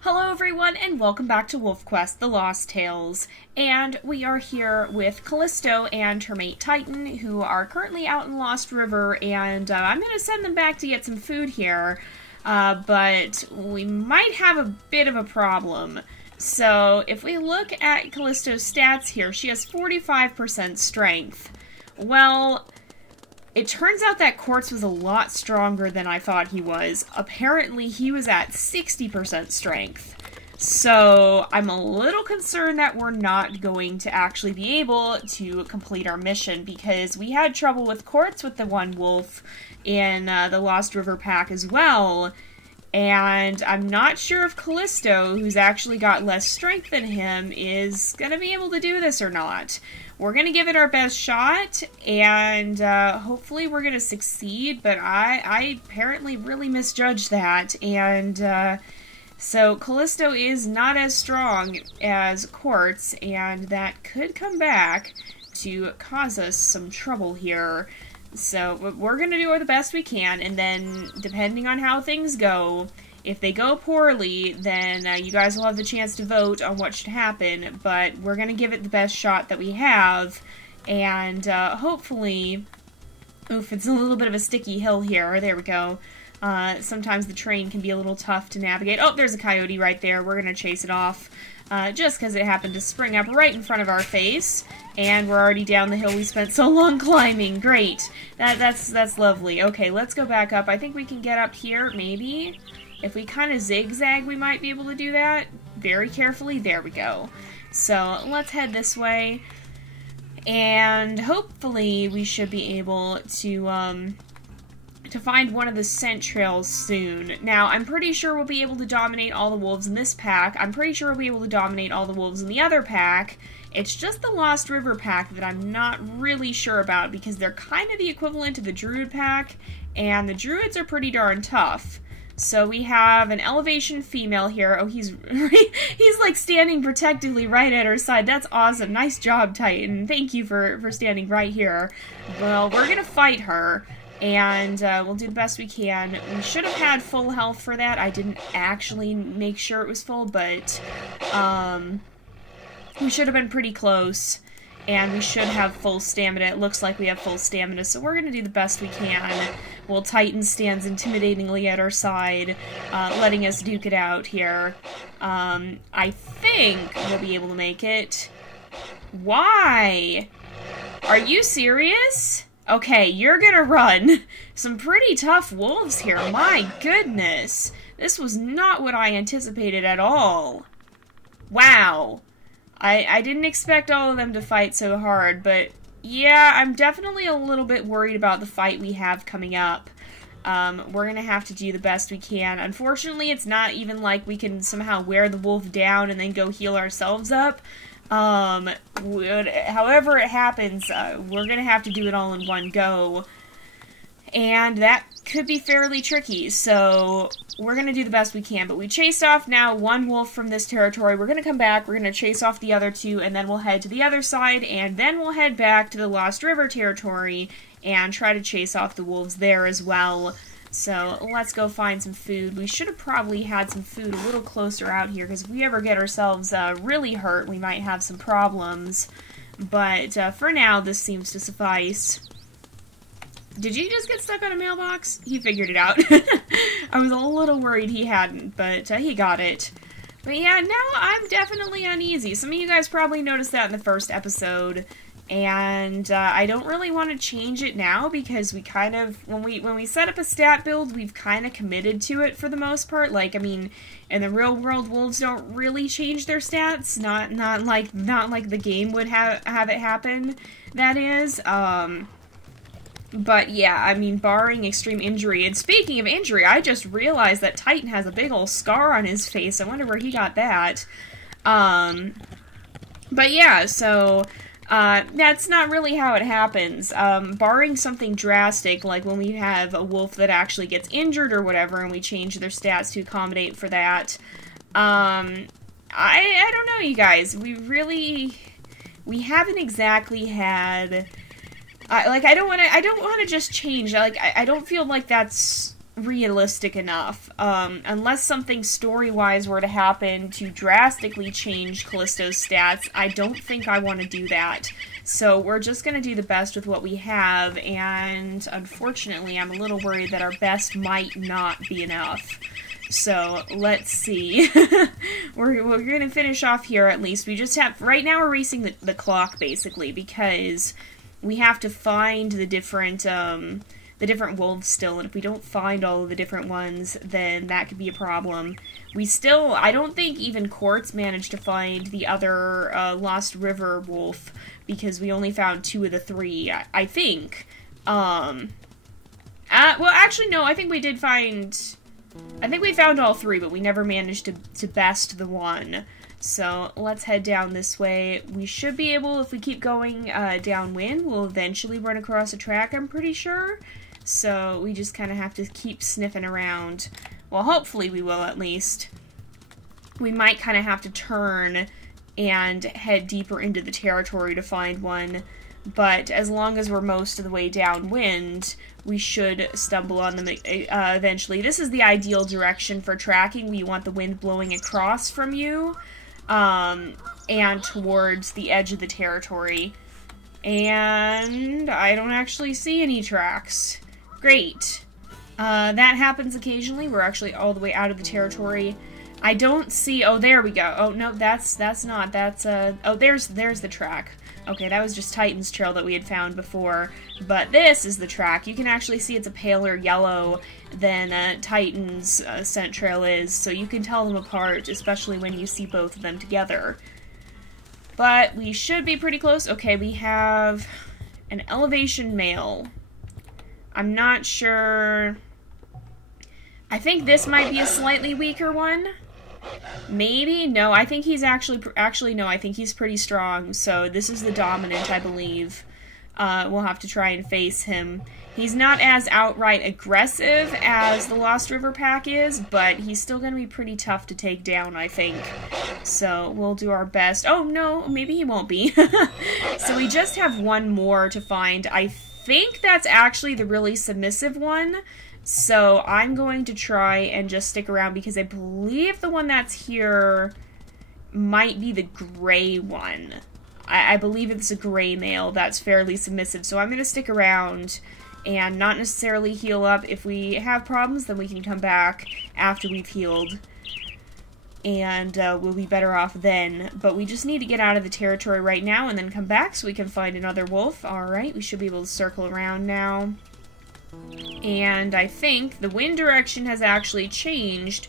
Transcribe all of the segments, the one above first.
Hello everyone and welcome back to WolfQuest, The Lost Tales. And we are here with Callisto and her mate Titan, who are currently out in Lost River, and I'm going to send them back to get some food here, but we might have a bit of a problem. So if we look at Callisto's stats here, she has 45% strength. Well, it turns out that Quartz was a lot stronger than I thought he was. Apparently, he was at 60% strength. So, I'm a little concerned that we're not going to actually be able to complete our mission, because we had trouble with Quartz with the one wolf in the Lost River pack as well. And I'm not sure if Callisto, who's actually got less strength than him, is going to be able to do this or not. We're going to give it our best shot, and hopefully we're going to succeed, but I apparently really misjudged that, and so Callisto is not as strong as Quartz, and that could come back to cause us some trouble here. So we're going to do the best we can, and then depending on how things go, if they go poorly, then you guys will have the chance to vote on what should happen, but we're going to give it the best shot that we have, and hopefully... Oof, it's a little bit of a sticky hill here. There we go. Sometimes the train can be a little tough to navigate. Oh, there's a coyote right there. We're going to chase it off, just because it happened to spring up right in front of our face, and we're already down the hill we spent so long climbing. Great. That's lovely. Okay, let's go back up. I think we can get up here, maybe? If we kind of zigzag, we might be able to do that very carefully. There we go. So let's head this way, and hopefully we should be able to find one of the scent trails soon. Now, I'm pretty sure we'll be able to dominate all the wolves in this pack. I'm pretty sure we'll be able to dominate all the wolves in the other pack. It's just the Lost River pack that I'm not really sure about, because they're kind of the equivalent to the Druid pack, and the Druids are pretty darn tough. So we have an elevation female here. Oh, he's like standing protectively right at her side. That's awesome. Nice job, Titan. Thank you for standing right here. Well, we're gonna fight her, and we'll do the best we can. We should have had full health for that. I didn't actually make sure it was full, but we should have been pretty close. And we should have full stamina. It looks like we have full stamina, so we're going to do the best we can. While Titan stands intimidatingly at our side, letting us duke it out here. I think we'll be able to make it. Why? Are you serious? Okay, you're gonna run. Some pretty tough wolves here, my goodness. This was not what I anticipated at all. Wow. I didn't expect all of them to fight so hard, but yeah, I'm definitely a little bit worried about the fight we have coming up. We're gonna have to do the best we can. Unfortunately, it's not even like we can somehow wear the wolf down and then go heal ourselves up. However it happens, we're gonna have to do it all in one go. And that could be fairly tricky, so we're going to do the best we can. But we chased off now one wolf from this territory. We're going to come back, we're going to chase off the other two, and then we'll head to the other side, and then we'll head back to the Lost River territory and try to chase off the wolves there as well. So let's go find some food. We should have probably had some food a little closer out here, because if we ever get ourselves really hurt, we might have some problems. But for now, this seems to suffice. Did you just get stuck on a mailbox? He figured it out. I was a little worried he hadn't, but he got it. But yeah, now I'm definitely uneasy. Some of you guys probably noticed that in the first episode, and I don't really want to change it now, because we kind of, when we set up a stat build, we've kind of committed to it for the most part. Like, I mean, in the real world, wolves don't really change their stats. Not like the game would have it happen. That is, but yeah, I mean, barring extreme injury. And speaking of injury, I just realized that Titan has a big old scar on his face. I wonder where he got that. But yeah, so that's not really how it happens. Barring something drastic, like when we have a wolf that actually gets injured or whatever, and we change their stats to accommodate for that. I don't know, you guys. We haven't exactly had... I don't want to just change. Like, I don't feel like that's realistic enough. Unless something story-wise were to happen to drastically change Callisto's stats, I don't think I want to do that. So we're just going to do the best with what we have, and unfortunately I'm a little worried that our best might not be enough. So, let's see. we're going to finish off here at least. We just have, right now we're racing the clock basically, because we have to find the different wolves still, and if we don't find all of the different ones, then that could be a problem. I don't think even Quartz managed to find the other Lost River wolf, because we only found 2 of the 3, I think. Well, actually, no, I think we did find... I think we found all 3, but we never managed to best the one. So, let's head down this way. We should be able, if we keep going downwind, we'll eventually run across a track, I'm pretty sure. So, we just kind of have to keep sniffing around. Well, hopefully we will, at least. We might kind of have to turn and head deeper into the territory to find one. But as long as we're most of the way downwind, we should stumble on them eventually. This is the ideal direction for tracking. We want the wind blowing across from you and towards the edge of the territory. And I don't actually see any tracks. Great. That happens occasionally. We're actually all the way out of the territory. I don't see... Oh, there we go. Oh, no, that's not. That's, oh, there's the track. Okay, that was just Titan's trail that we had found before, but this is the track. You can actually see it's a paler yellow than Titan's scent trail is, so you can tell them apart, especially when you see both of them together. But we should be pretty close. Okay, we have an elevation male. I'm not sure... I think this might be a slightly weaker one. Maybe? No, I think he's actually, no, I think he's pretty strong, so this is the dominant, I believe. We'll have to try and face him. He's not as outright aggressive as the Lost River pack is, but he's still going to be pretty tough to take down, I think. So, we'll do our best. Oh, no, maybe he won't be. So we just have one more to find. I think that's actually the really submissive one. So I'm going to try and just stick around because I believe the one that's here might be the gray one. I believe it's a gray male that's fairly submissive. So I'm going to stick around and not necessarily heal up. If we have problems, then we can come back after we've healed. And we'll be better off then. But we just need to get out of the territory right now and then come back so we can find another wolf. Alright, we should be able to circle around now. And I think the wind direction has actually changed.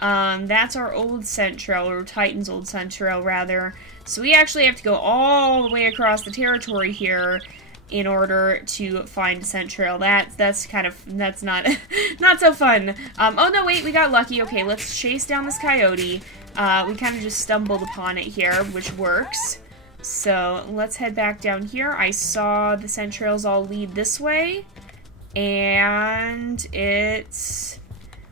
That's our old scent trail, or Titan's old scent trail, rather. So we actually have to go all the way across the territory here in order to find a scent trail. That's not not so fun. Oh no, wait, we got lucky. Okay, let's chase down this coyote. We kind of just stumbled upon it here, which works. So let's head back down here. I saw the scent trails all lead this way. And it's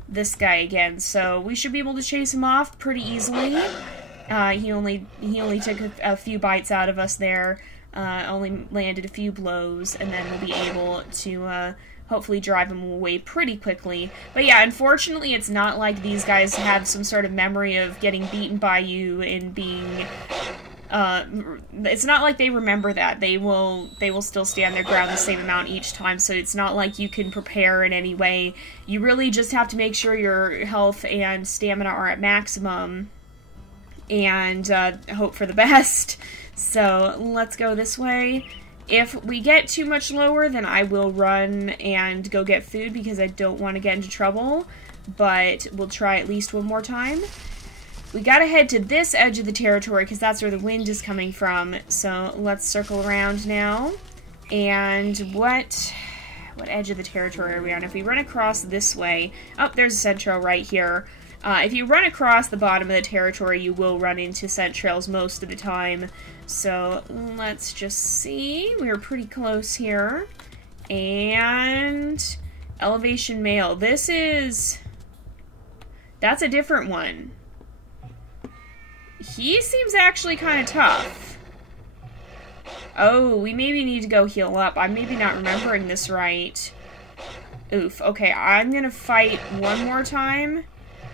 this guy again, so we should be able to chase him off pretty easily. He only took a few bites out of us there, only landed a few blows, and then we'll be able to hopefully drive him away pretty quickly. But yeah, unfortunately, it's not like these guys have some sort of memory of getting beaten by you and being... it's not like they remember that. They will still stand their ground the same amount each time, so it's not like you can prepare in any way. You really just have to make sure your health and stamina are at maximum and hope for the best. So let's go this way. If we get too much lower, then I will run and go get food because I don't want to get into trouble, but we'll try at least one more time. We gotta head to this edge of the territory because that's where the wind is coming from. So let's circle around now. And what edge of the territory are we on? If we run across this way... Oh, there's a scent trail right here. If you run across the bottom of the territory, you will run into scent trails most of the time. So let's just see. We're pretty close here. And... elevation male. This is... that's a different one. He seems actually kind of tough. Oh, we maybe need to go heal up. I'm maybe not remembering this right. Oof. Okay, I'm gonna fight one more time.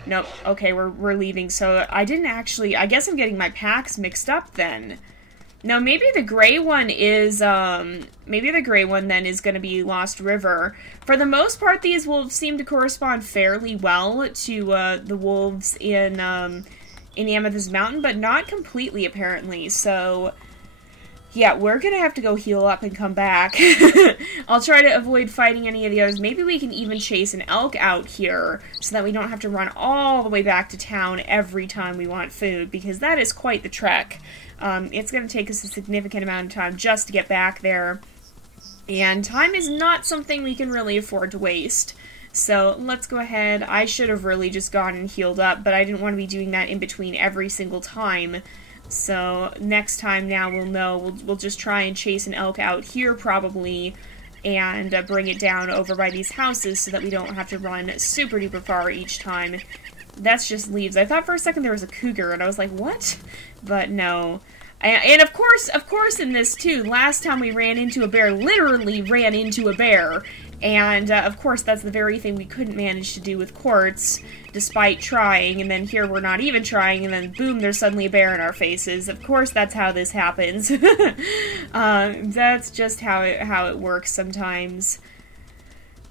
Nope. Okay, we're leaving. So I didn't actually... I guess I'm getting my packs mixed up then. No, maybe the gray one is, maybe the gray one then is gonna be Lost River. For the most part, these wolves seem to correspond fairly well to, the wolves in Amethyst Mountain, but not completely, apparently. So, yeah, we're gonna have to go heal up and come back. I'll try to avoid fighting any of the others. Maybe we can even chase an elk out here, so that we don't have to run all the way back to town every time we want food, because that is quite the trek. It's going to take us a significant amount of time just to get back there, and time is not something we can really afford to waste. So let's go ahead. I should have really just gone and healed up, but I didn't want to be doing that in between every single time. So next time now we'll know. We'll just try and chase an elk out here probably, and bring it down over by these houses so that we don't have to run super duper far each time. That's just leaves. I thought for a second there was a cougar, and I was like, what? But no. And of course in this too, last time we ran into a bear, literally ran into a bear. And of course that's the very thing we couldn't manage to do with quartz, despite trying, and then here we're not even trying, and then boom, there's suddenly a bear in our faces. Of course that's how this happens. That's just how it works sometimes.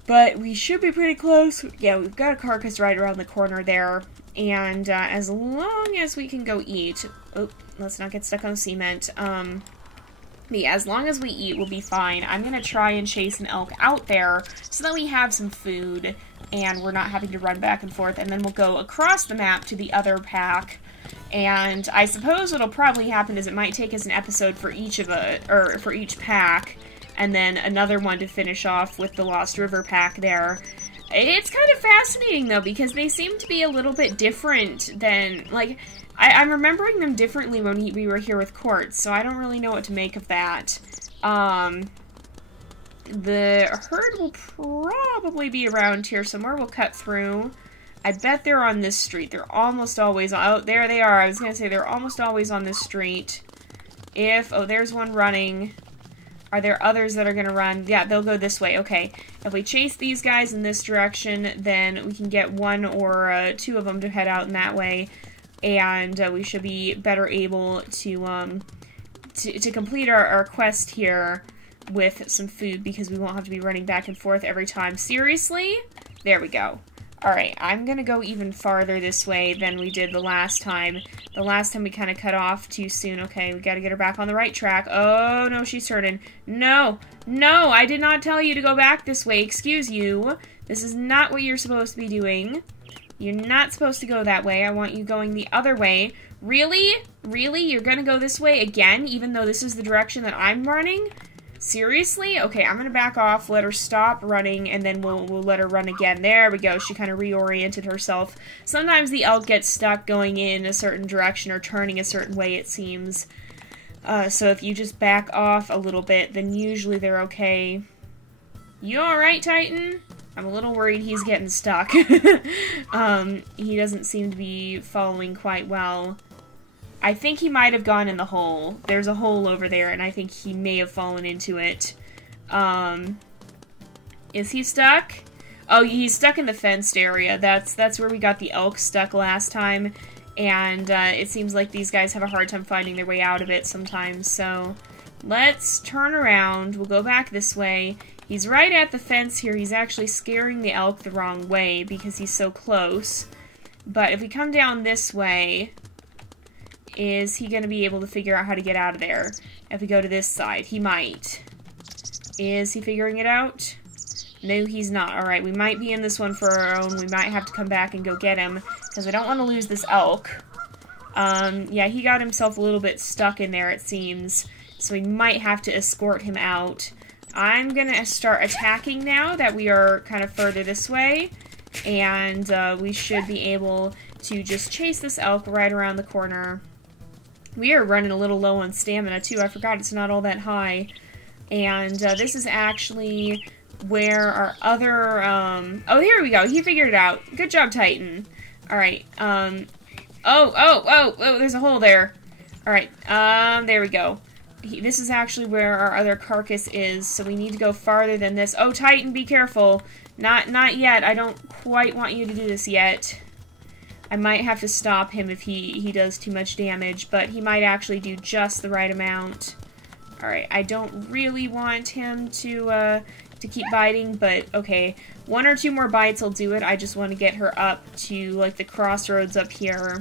But we should be pretty close. Yeah, we've got a carcass right around the corner there. And as long as we can go eat... Oh, let's not get stuck on cement. Yeah, as long as we eat, we'll be fine. I'm going to try and chase an elk out there so that we have some food and we're not having to run back and forth. And then we'll go across the map to the other pack. And I suppose what'll probably happen is it might take us an episode for each of for each pack, and then another one to finish off with the Lost River pack there. It's kind of fascinating, though, because they seem to be a little bit different than, like, I'm remembering them differently when we were here with Quartz, so I don't really know what to make of that. The herd will probably be around here somewhere. We'll cut through. I bet they're on this street. They're almost always on... Oh, there they are. I was going to say they're almost always on this street. Oh, there's one running. Are there others that are going to run? Yeah, they'll go this way. Okay. If we chase these guys in this direction, then we can get one or two of them to head out in that way. And we should be better able to complete our quest here with some food, because we won't have to be running back and forth every time. Seriously? There we go. Alright, I'm gonna go even farther this way than we did the last time. The last time we kind of cut off too soon. Okay, we gotta get her back on the right track. Oh, no, she's turning. No! No! I did not tell you to go back this way. Excuse you. This is not what you're supposed to be doing. You're not supposed to go that way. I want you going the other way. Really? Really? You're gonna go this way again, even though this is the direction that I'm running? Seriously? Okay, I'm gonna back off, let her stop running, and then we'll let her run again. There we go. She kind of reoriented herself. Sometimes the elk gets stuck going in a certain direction or turning a certain way, it seems. So if you just back off a little bit, then usually they're okay. You alright, Titan? I'm a little worried he's getting stuck. He doesn't seem to be following quite well. I think he might have gone in the hole. There's a hole over there, and I think he may have fallen into it. Is he stuck? Oh, he's stuck in the fenced area. That's where we got the elk stuck last time, and it seems like these guys have a hard time finding their way out of it sometimes, so let's turn around. We'll go back this way. He's right at the fence here. He's actually scaring the elk the wrong way because he's so close. But if we come down this way... Is he going to be able to figure out how to get out of there? If we go to this side, he might. Is he figuring it out? No, he's not. Alright, we might be in this one for our own. We might have to come back and go get him, because I don't want to lose this elk. Yeah, he got himself a little bit stuck in there, it seems. So we might have to escort him out. I'm going to start attacking now that we are kind of further this way. And we should be able to just chase this elk right around the corner. We are running a little low on stamina, too. I forgot it's not all that high. And this is actually where our other... Oh, here we go. He figured it out. Good job, Titan. Alright. Oh, there's a hole there. Alright. There we go. This is actually where our other carcass is, so we need to go farther than this. Oh, Titan, be careful. Not yet. I don't quite want you to do this yet. I might have to stop him if he does too much damage, but he might actually do just the right amount. Alright, I don't really want him to keep biting, but okay. 1 or 2 more bites will do it. I just want to get her up to, like, the crossroads up here.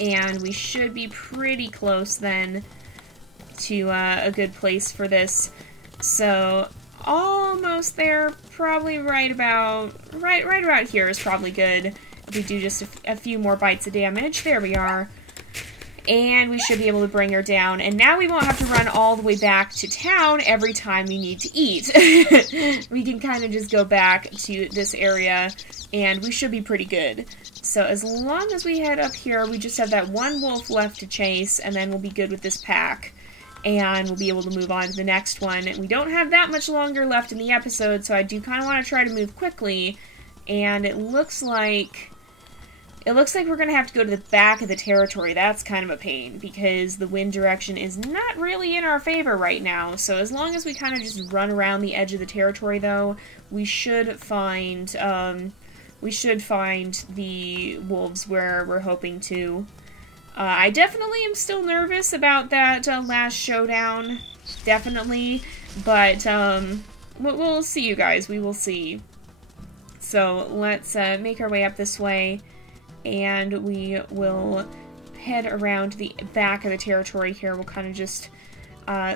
And we should be pretty close then to a good place for this. So, almost there. Probably right about here is probably good. If we do just a few more bites of damage. There we are. And we should be able to bring her down. And now we won't have to run all the way back to town every time we need to eat. We can kind of just go back to this area, and we should be pretty good. So as long as we head up here, we just have that one wolf left to chase, and then we'll be good with this pack. And we'll be able to move on to the next one. And we don't have that much longer left in the episode, so I do kind of want to try to move quickly. And it looks like we're going to have to go to the back of the territory. That's kind of a pain, because the wind direction is not really in our favor right now. So as long as we kind of just run around the edge of the territory, though, we should find the wolves where we're hoping to. I definitely am still nervous about that last showdown. Definitely. But we'll see, you guys. We will see. So let's make our way up this way. And we will head around the back of the territory here. We'll kind of just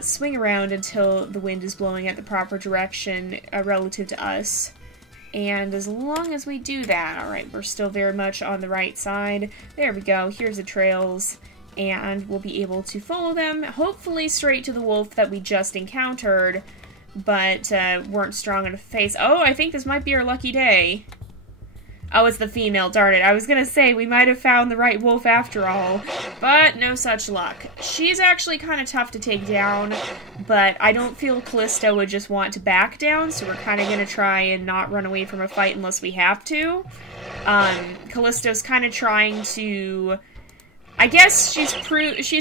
swing around until the wind is blowing at the proper direction relative to us. And as long as we do that, alright, we're still very much on the right side. There we go. Here's the trails. And we'll be able to follow them, hopefully straight to the wolf that we just encountered, but weren't strong enough to face. Oh, I think this might be our lucky day. Oh, it's the female, darn it. I was gonna say, we might have found the right wolf after all, but no such luck. She's actually kind of tough to take down, but I don't feel Callisto would just want to back down, so we're kind of gonna try and not run away from a fight unless we have to. Callisto's kind of trying to... I guess she's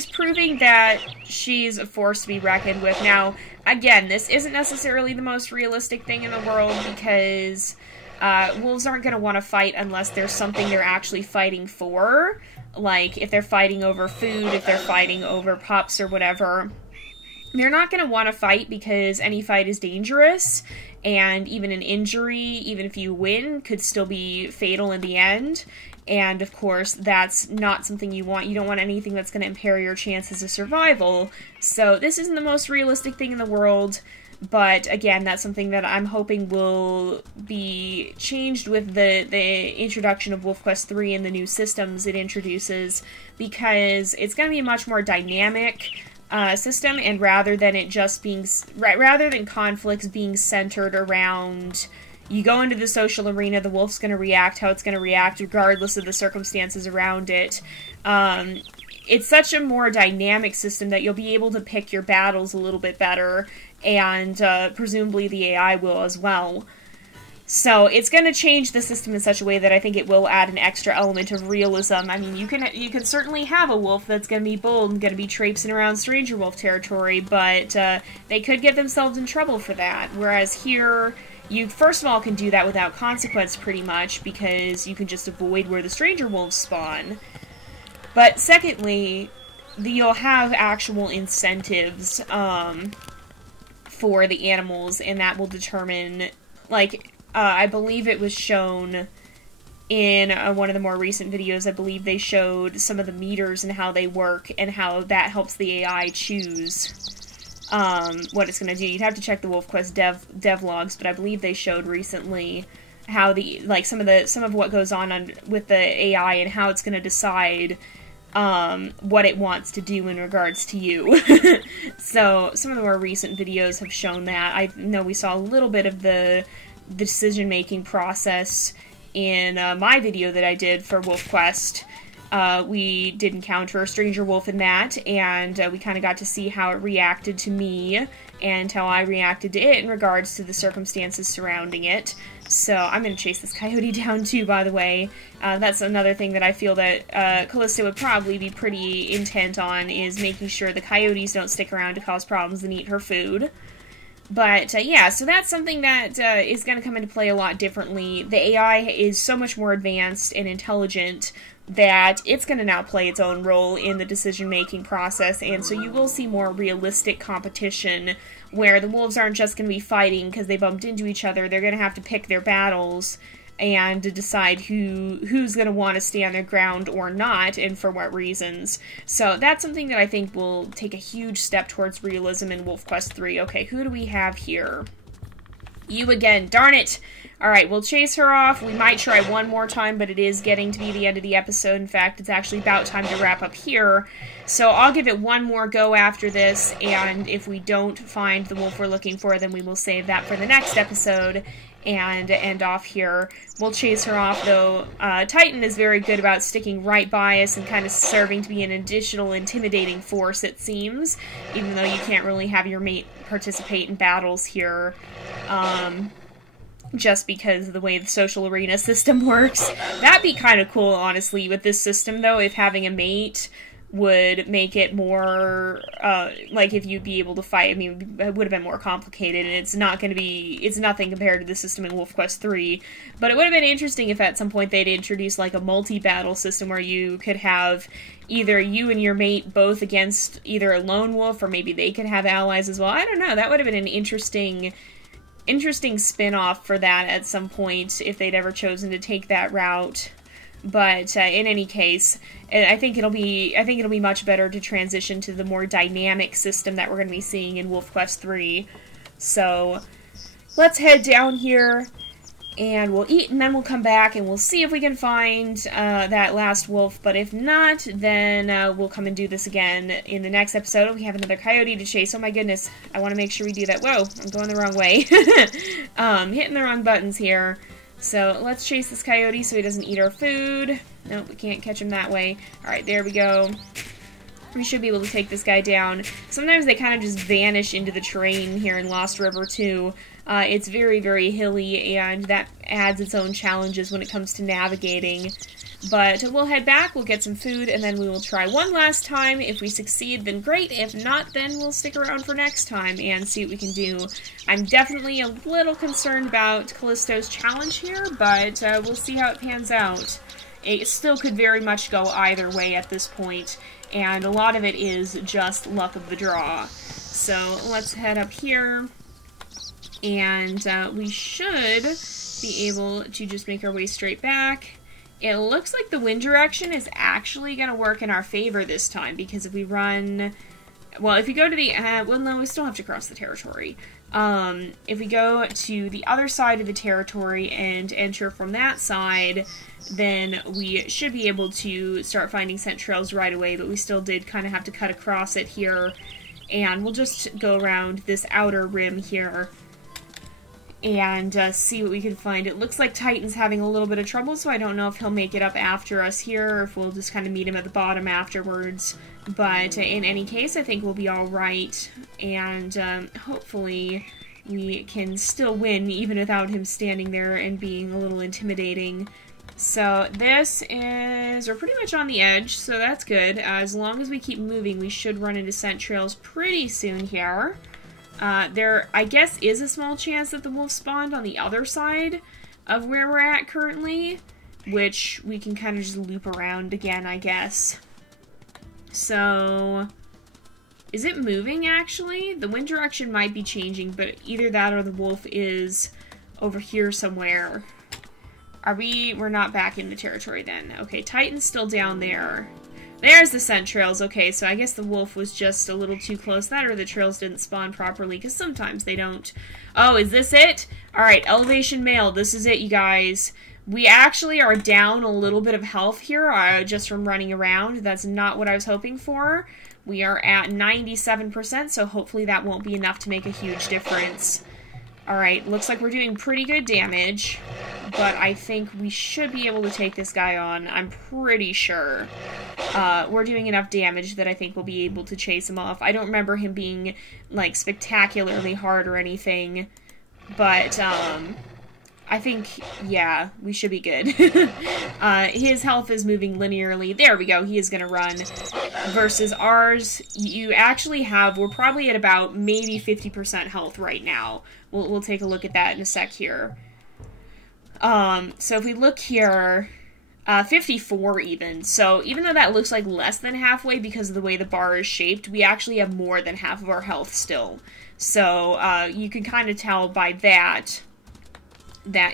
proving that she's a force to be reckoned with. Now, again, this isn't necessarily the most realistic thing in the world, because... wolves aren't going to want to fight unless there's something they're actually fighting for. Like, if they're fighting over food, if they're fighting over pups or whatever. They're not going to want to fight because any fight is dangerous, and even an injury, even if you win, could still be fatal in the end. And, of course, that's not something you want. You don't want anything that's going to impair your chances of survival. So, this isn't the most realistic thing in the world. But, again, that's something that I'm hoping will be changed with the introduction of WolfQuest 3 and the new systems it introduces, because it's going to be a much more dynamic system, and rather than it just being... rather than conflicts being centered around... You go into the social arena, the wolf's going to react how it's going to react, regardless of the circumstances around it. It's such a more dynamic system that you'll be able to pick your battles a little bit better, and presumably the AI will as well. So it's going to change the system in such a way that I think it will add an extra element of realism. I mean, you can certainly have a wolf that's going to be bold and going to be traipsing around stranger wolf territory, but they could get themselves in trouble for that. Whereas here, you first of all can do that without consequence pretty much, because you can just avoid where the stranger wolves spawn. But secondly, you'll have actual incentives for the animals, and that will determine, like, I believe it was shown in one of the more recent videos. I believe they showed some of the meters and how they work, and how that helps the AI choose what it's going to do. You'd have to check the WolfQuest dev logs, but I believe they showed recently how some of what goes on with the AI and how it's going to decide what it wants to do in regards to you. So, some of the more recent videos have shown that. I know we saw a little bit of the decision-making process in my video that I did for WolfQuest. We did encounter a stranger wolf in that, and we kind of got to see how it reacted to me, and how I reacted to it in regards to the circumstances surrounding it. So I'm going to chase this coyote down too, by the way. That's another thing that I feel that Callisto would probably be pretty intent on, is making sure the coyotes don't stick around to cause problems and eat her food. But, yeah, so that's something that is going to come into play a lot differently. The AI is so much more advanced and intelligent that it's going to now play its own role in the decision-making process, and so you will see more realistic competition where the wolves aren't just going to be fighting because they bumped into each other. They're going to have to pick their battles and to decide who's going to want to stay on their ground or not, and for what reasons. So that's something that I think will take a huge step towards realism in WolfQuest 3. Okay, who do we have here? You again, darn it! Alright, we'll chase her off. We might try one more time, but it is getting to be the end of the episode. In fact, it's actually about time to wrap up here. So I'll give it one more go after this, and if we don't find the wolf we're looking for, then we will save that for the next episode and end off here. We'll chase her off, though. Titan is very good about sticking right by us and kind of serving to be an additional intimidating force, it seems, even though you can't really have your mate participate in battles here, just because of the way the social arena system works. That'd be kind of cool, honestly, with this system, though, if having a mate would make it more, like, if you'd be able to fight. I mean, it would have been more complicated, and it's nothing compared to the system in WolfQuest 3, but it would have been interesting if at some point they'd introduce, like, a multi-battle system where you could have either you and your mate both against either a lone wolf, or maybe they could have allies as well. I don't know, that would have been an interesting spin-off for that at some point, if they'd ever chosen to take that route. But in any case, I think it'll be much better to transition to the more dynamic system that we're going to be seeing in WolfQuest 3. So let's head down here, and we'll eat, and then we'll come back, and we'll see if we can find that last wolf. But if not, then we'll come and do this again in the next episode. We have another coyote to chase. Oh my goodness, I want to make sure we do that. Whoa, I'm going the wrong way. Hitting the wrong buttons here. So let's chase this coyote so he doesn't eat our food. Nope, we can't catch him that way. Alright, there we go. We should be able to take this guy down. Sometimes they kind of just vanish into the terrain here in Lost River, too. It's very, very hilly, and that adds its own challenges when it comes to navigating. But we'll head back, we'll get some food, and then we will try one last time. If we succeed, then great. If not, then we'll stick around for next time and see what we can do. I'm definitely a little concerned about Callisto's challenge here, but we'll see how it pans out. It still could very much go either way at this point, and a lot of it is just luck of the draw. So let's head up here, and we should be able to just make our way straight back. It looks like the wind direction is actually going to work in our favor this time, because if we run... Well, if you go to the... well, no, we still have to cross the territory. If we go to the other side of the territory and enter from that side, then we should be able to start finding scent trails right away, but we still did kind of have to cut across it here. And we'll just go around this outer rim here and see what we can find. It looks like Titan's having a little bit of trouble, so I don't know if he'll make it up after us here, or if we'll just kind of meet him at the bottom afterwards. But in any case, I think we'll be alright, and hopefully we can still win, even without him standing there and being a little intimidating. So this is... we're pretty much on the edge, so that's good. As long as we keep moving, we should run into scent trails pretty soon here. There, I guess, is a small chance that the wolf spawned on the other side of where we're at currently, which we can kind of just loop around again, I guess. So, is it moving, actually? The wind direction might be changing, but either that or the wolf is over here somewhere. We're not back in the territory then. Okay, Titan's still down there. There's the scent trails. Okay, so I guess the wolf was just a little too close. That or the trails didn't spawn properly, because sometimes they don't. Oh, is this it? Alright, elevation mail. This is it, you guys. We actually are down a little bit of health here, just from running around. That's not what I was hoping for. We are at 97%, so hopefully that won't be enough to make a huge difference. Alright, looks like we're doing pretty good damage, but I think we should be able to take this guy on. I'm pretty sure. We're doing enough damage that I think we'll be able to chase him off. I don't remember him being, like, spectacularly hard or anything, but, I think, yeah, we should be good. His health is moving linearly. There we go. He is going to run. Versus ours, you actually have, we're probably at about maybe 50% health right now. We'll take a look at that in a sec here. So if we look here, 54 even. So even though that looks like less than halfway because of the way the bar is shaped, we actually have more than half of our health still. So you can kind of tell by that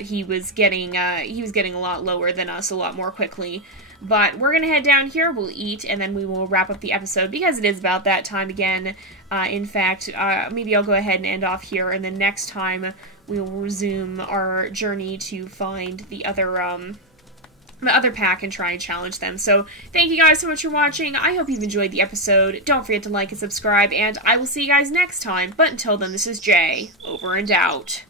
he was getting a lot lower than us a lot more quickly. But we're gonna head down here, we'll eat, and then we will wrap up the episode because it is about that time again. In fact, maybe I'll go ahead and end off here, and then next time we will resume our journey to find the other pack and try and challenge them. So thank you guys so much for watching. I hope you've enjoyed the episode. Don't forget to like and subscribe, and I will see you guys next time. But until then, this is Jay, over and out.